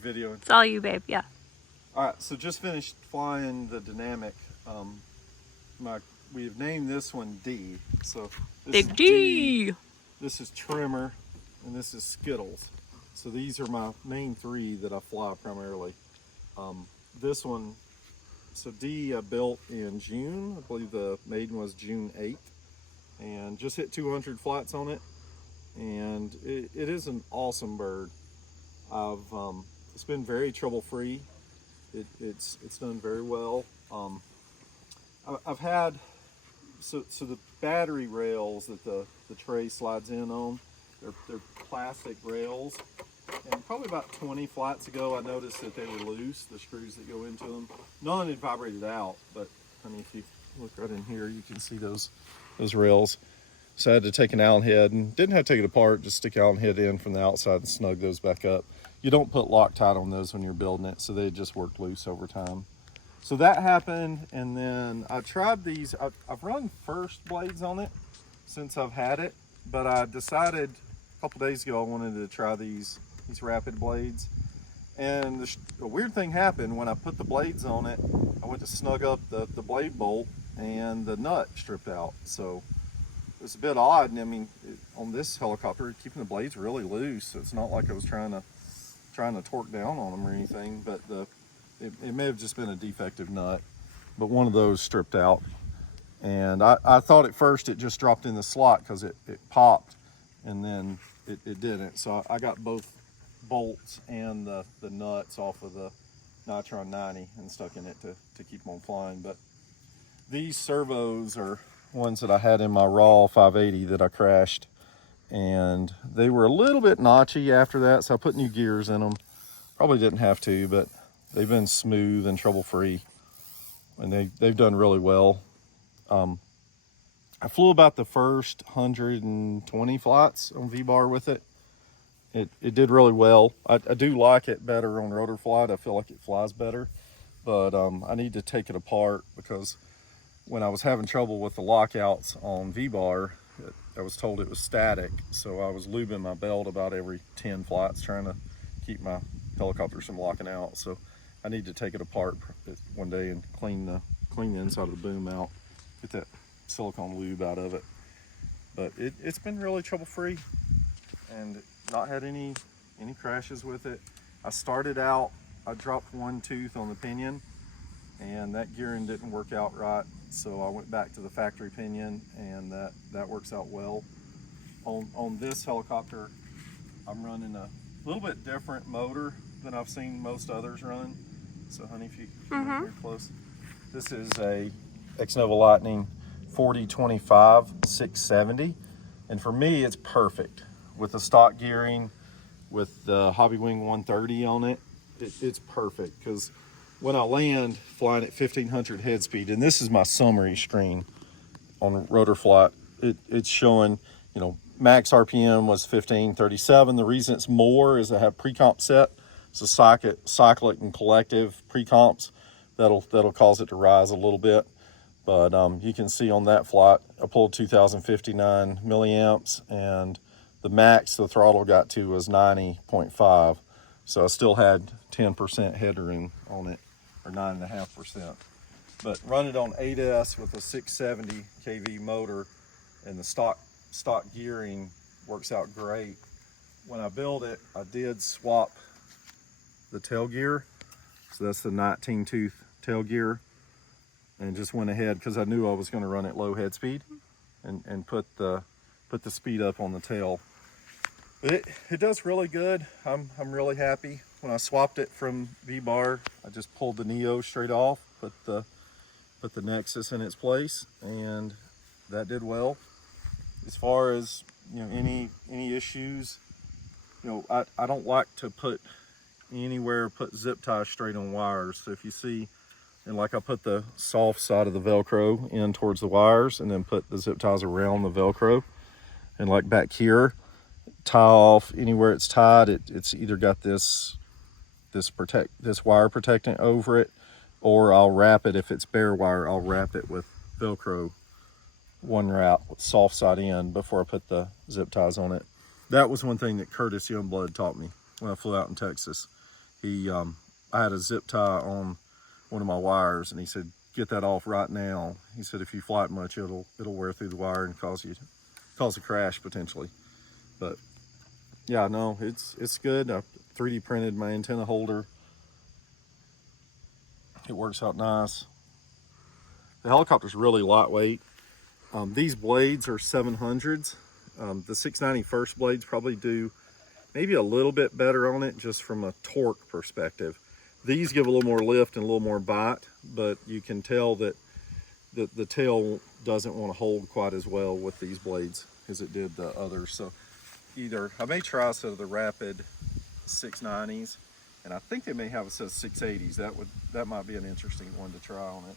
videoing? It's all you, babe, yeah. All right, so just finished flying the Dynamic. We've named this one D. So this Big is D. This is Trimmer, and this is Skittles. So these are my main three that I fly primarily. This one, so D I built in June. I believe the maiden was June 8th, and just hit 200 flights on it. And it is an awesome bird. It's been very trouble-free. It's done very well. I've had so the battery rails that the tray slides in on, they're plastic rails, and probably about 20 flights ago I noticed that they were loose, the screws that go into them. None had vibrated out, but I mean, if you look right in here, you can see those rails. So I had to take an Allen head, and didn't have to take it apart, just stick Allen head in from the outside and snug those back up. You don't put Loctite on those when you're building it, so they just work loose over time. So that happened, and then I tried these. I've run first blades on it since I've had it, but I decided a couple days ago I wanted to try these rapid blades. And the weird thing happened when I put the blades on it. I went to snug up the blade bolt, and the nut stripped out. So it was a bit odd. And I mean, on this helicopter, keeping the blades really loose. So it's not like I was trying to torque down on them or anything, but it may have just been a defective nut, but one of those stripped out. And I thought at first it just dropped in the slot because it popped, and then it didn't. So I got both bolts and the nuts off of the Tron 90 and stuck in it to keep them on flying. But these servos are ones that I had in my raw 580 that I crashed, and they were a little bit notchy after that, so I put new gears in them. Probably didn't have to, but they've been smooth and trouble-free, and they've done really well. I flew about the first 120 flights on V-bar with it. It did really well. I do like it better on rotor flight. I feel like it flies better, but I need to take it apart because when I was having trouble with the lockouts on V-bar, I was told it was static, so I was lubing my belt about every 10 flights trying to keep my helicopters from locking out. So I need to take it apart one day and clean the inside of the boom out, get that silicone lube out of it. But it's been really trouble-free and not had any crashes with it. I started out, I dropped one tooth on the pinion, and that gearing didn't work out right, so I went back to the factory pinion, and that works out well. On this helicopter, I'm running a little bit different motor than I've seen most others run. So honey, if you come here close, this is a X-Nova Lightning 4025 670, and for me it's perfect with the stock gearing, with the Hobby Wing 130 on it. It's perfect because when I land flying at 1500 head speed, and this is my summary screen on rotor flight, it's showing, you know, max RPM was 1537. The reason it's more is I have pre-comp set. So cyclic and collective pre-comps that'll cause it to rise a little bit. But you can see on that flight, I pulled 2059 milliamps, and the max the throttle got to was 90.5. So I still had 10% headroom on it, or 9.5%. But run it on 8S with a 670 kV motor, and the stock gearing works out great. When I built it, I did swap the tail gear. So that's the 19 tooth tail gear, and just went ahead because I knew I was going to run at low head speed and put the speed up on the tail. But it does really good. I'm really happy. When I swapped it from V-bar, I just pulled the Neo straight off, put the Nexus in its place, and that did well. As far as, you know, any issues, you know, I don't like to put zip ties straight on wires. So if you see, and like I put the soft side of the Velcro in towards the wires, and then put the zip ties around the Velcro, and like back here, tie off anywhere it's tied. It's either got this wire protectant over it, or I'll wrap it. If it's bare wire, I'll wrap it with Velcro, one wrap with soft side in before I put the zip ties on it. That was one thing that Curtis Youngblood taught me when I flew out in Texas. I had a zip tie on one of my wires, and he said, get that off right now. He said, if you fly it much, it'll wear through the wire and cause a crash potentially. But yeah, no, it's good. I 3D printed my antenna holder. It works out nice. The helicopter's really lightweight. These blades are 700s. The 690 first blades probably do maybe a little bit better on it just from a torque perspective. These give a little more lift and a little more bite, but you can tell that the tail doesn't want to hold quite as well with these blades as it did the others. So either I may try a set of the Rapid 690s, and I think they may have a set of 680s. That might be an interesting one to try on it.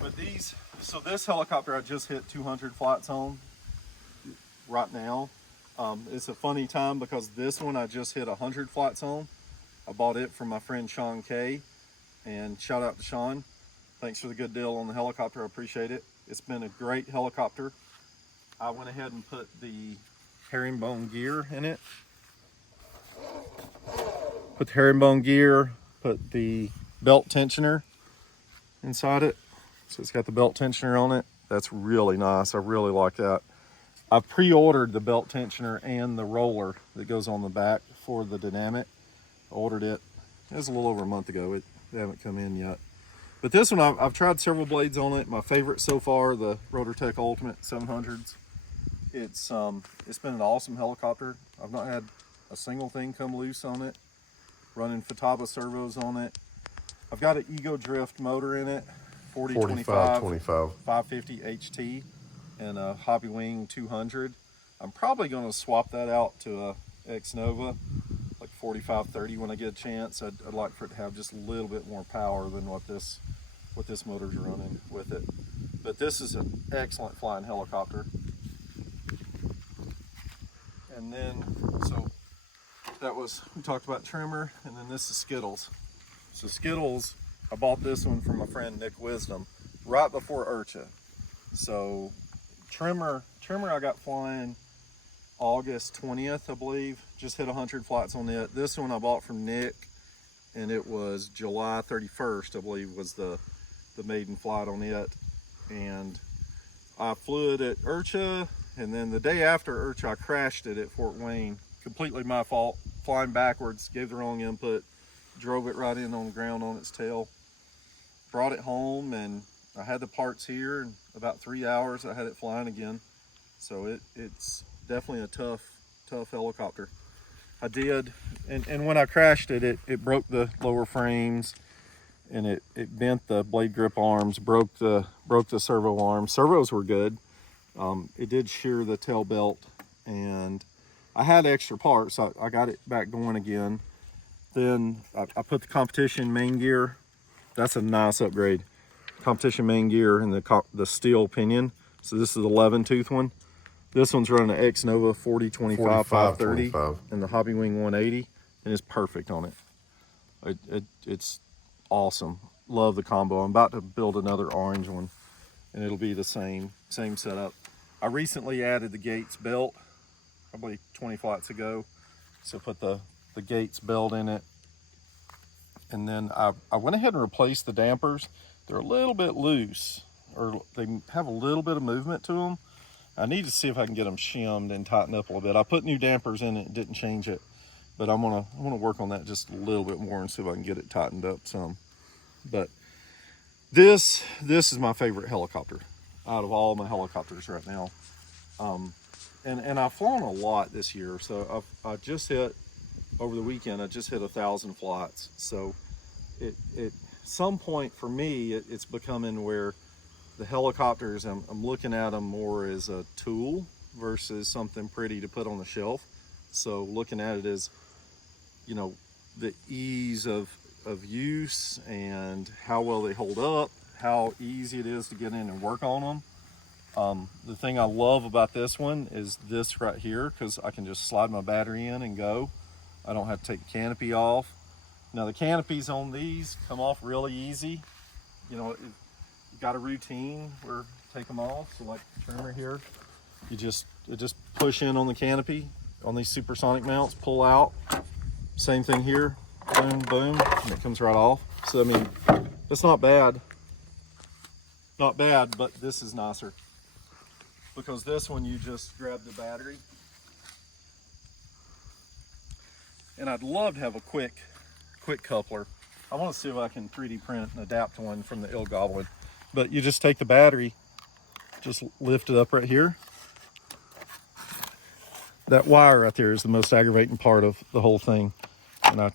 But so this helicopter I just hit 200 flights on right now. It's a funny time because this one I just hit 100 flights on. I bought it from my friend Sean Kay, and shout out to Sean. Thanks for the good deal on the helicopter, I appreciate it. It's been a great helicopter. I went ahead and put the herringbone gear in it. Put the herringbone gear, put the belt tensioner inside it. So it's got the belt tensioner on it. That's really nice, I really like that. I've pre-ordered the belt tensioner and the roller that goes on the back for the Dynamic. I ordered it. It was a little over a month ago. They haven't come in yet. But this one, I've tried several blades on it. My favorite so far, the Rotortech Ultimate 700s. It's been an awesome helicopter. I've not had a single thing come loose on it. Running Futaba servos on it. I've got an Ego Drift motor in it, 4025 550 HT, and a Hobby Wing 200. I'm probably going to swap that out to a X Nova, like 4530 when I get a chance. I'd like for it to have just a little bit more power than what this motor's running with it. But this is an excellent flying helicopter. And then, so we talked about trimmer, and then this is Skittles. So Skittles, I bought this one from my friend Nick Wisdom right before Archie. So trimmer I got flying August 20th, I believe. Just hit 100 flights on it. This one I bought from Nick, and it was July 31st, I believe, was the maiden flight on it. And I flew it at Archie, and then the day after Archie, I crashed it at Fort Wayne. Completely my fault. Flying backwards, gave the wrong input, drove it right in on the ground on its tail. Brought it home, and I had the parts here. In about 3 hours, I had it flying again. So it's definitely a tough helicopter. I did, and when I crashed it, it broke the lower frames, and it bent the blade grip arms, broke the servo arms. Servos were good. It did shear the tail belt, and I had extra parts. So I got it back going again. Then I put the competition main gear. That's a nice upgrade. Competition main gear and the steel pinion. So this is the 11 tooth one. This one's running an X Nova 4025 530 and the Hobby Wing 180, and it's perfect on it. It's awesome. Love the combo. I'm about to build another orange one, and it'll be the same setup. I recently added the Gates belt, probably 20 flights ago. So put the Gates belt in it. And then I went ahead and replaced the dampers. They're a little bit loose, or they have a little bit of movement to them. I need to see if I can get them shimmed and tightened up a little bit. I put new dampers in it, didn't change it, but I'm gonna work on that just a little bit more and see if I can get it tightened up some. But this is my favorite helicopter out of all my helicopters right now. And I've flown a lot this year. So I just hit, over the weekend, I just hit 1,000 flights. So at some point for me, it's becoming where the helicopters, I'm looking at them more as a tool versus something pretty to put on the shelf. So looking at it as, you know, the ease of use and how well they hold up, how easy it is to get in and work on them. The thing I love about this one is this right here, because I can just slide my battery in and go. I don't have to take the canopy off. Now the canopies on these come off really easy. You know, got a routine where take them off. So like the trimmer here, you just push in on the canopy on these supersonic mounts, pull out. Same thing here, boom, boom, and it comes right off. So I mean, it's not bad. Not bad, but this is nicer. Because this one you just grab the battery. And I'd love to have a quick coupler. I want to see if I can 3D print and adapt one from the Goblin. But you just take the battery, just lift it up right here. That wire right there is the most aggravating part of the whole thing. And I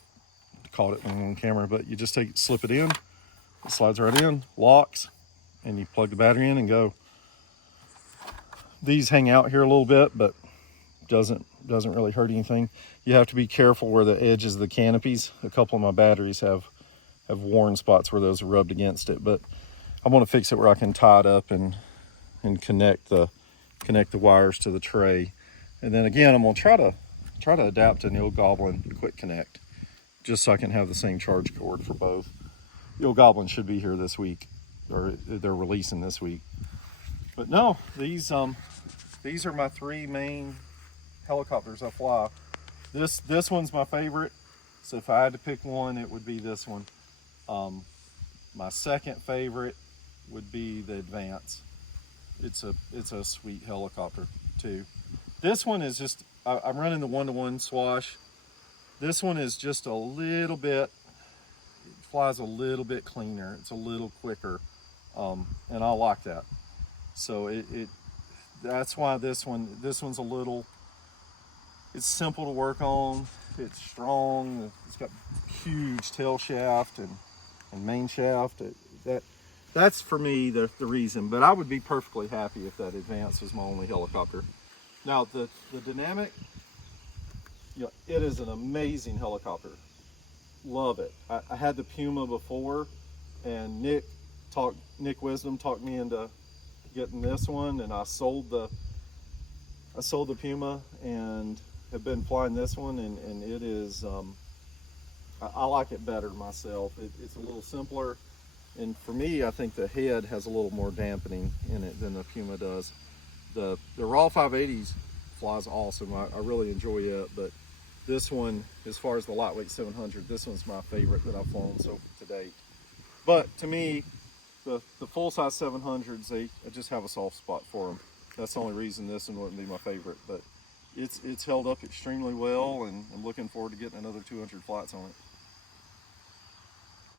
caught it on camera, but you just slip it in, it slides right in, locks, and you plug the battery in and go. These hang out here a little bit, but doesn't really hurt anything. You have to be careful where the edges of the canopies. A couple of my batteries have worn spots where those are rubbed against it, but I want to fix it where I can tie it up and connect the wires to the tray. And then again, I'm gonna try to adapt an Goblin quick connect, just so I can have the same charge cord for both. Goblin should be here this week, or they're releasing this week. But no, these are my three main helicopters I fly. This one's my favorite, so if I had to pick one, it would be this one. My second favorite would be the Advance. It's a sweet helicopter too. This one is just, I'm running the 1-to-1 swash. This one is just a little bit, it flies a little bit cleaner. It's a little quicker, and I like that. So that's why this one's a little, it's simple to work on. It's strong. It's got huge tail shaft and main shaft. That's for me the reason. But I would be perfectly happy if that Advance was my only helicopter. Now the Dynamic, it is an amazing helicopter. Love it. I had the Puma before, and Nick Wisdom talked me into getting this one, and I sold the Puma and have been flying this one, and it is I like it better myself. It's a little simpler, and for me, I think the head has a little more dampening in it than the Puma does. The Raw 580s flies awesome. I really enjoy it, but this one, as far as the lightweight 700, this one's my favorite that I've flown so to date. But to me, the full-size 700s, I just have a soft spot for them. That's the only reason this one wouldn't be my favorite, but it's held up extremely well, and I'm looking forward to getting another 200 flights on it.